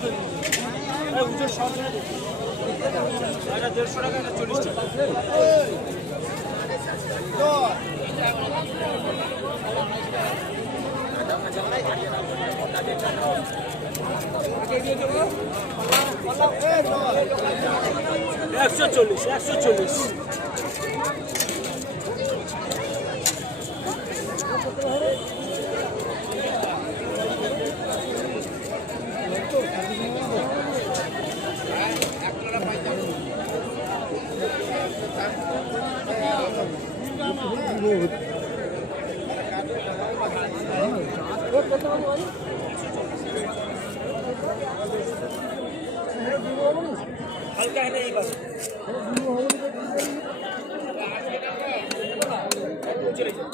$140 हल्का है नहीं बस चले जाओ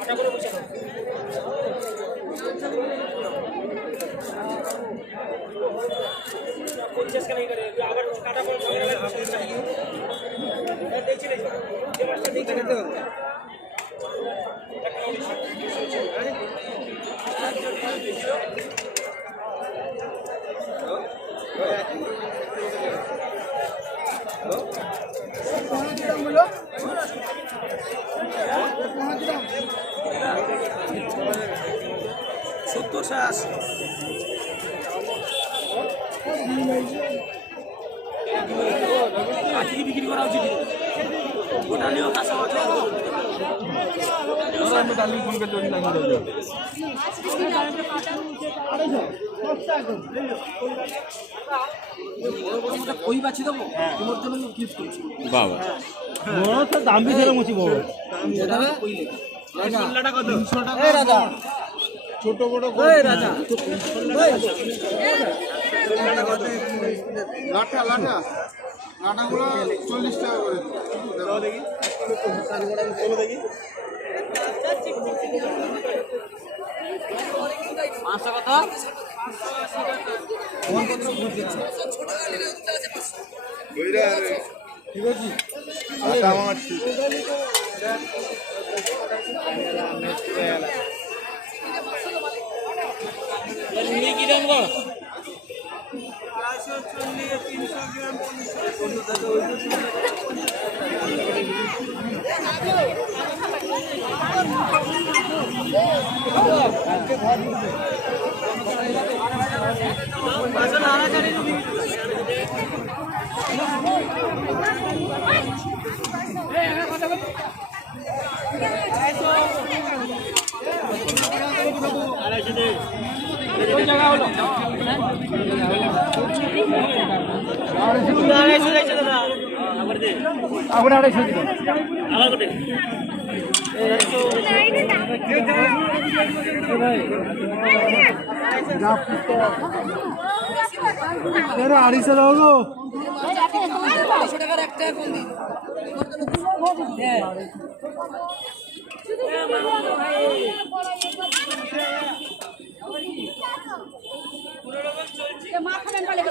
आटा করে বসে নাও 50 का नहीं करे अगर काटा করে चाहिए चले जाओ ये रास्ता नहीं करते हो সত্তর শেষ আজকে বিক্রি করা উচিত ওটা নিয়েও কাজ হচ্ছে আমি ডালি ফোন করে জমি নাম দাও কই বাছি দেবো তোমার জন্য গিফট করছি বাবা বড় তো দাম বেশি মুছি বড় দাম যেটা কই লেখা রাজা কত 300 টাকা এই রাজা ছোট বড় এই রাজা লাটা লাটা লাটাগুলো 40 টাকা করে দাও দেখি বলো দেখি 500 কত 580 টাকা কইরা ঠিক আছে আটা আমার ঠিক ये की दाम को 240 300 গ্রাম 250 লোগো টাকার একটা কোন দিন মা খাবেন বলে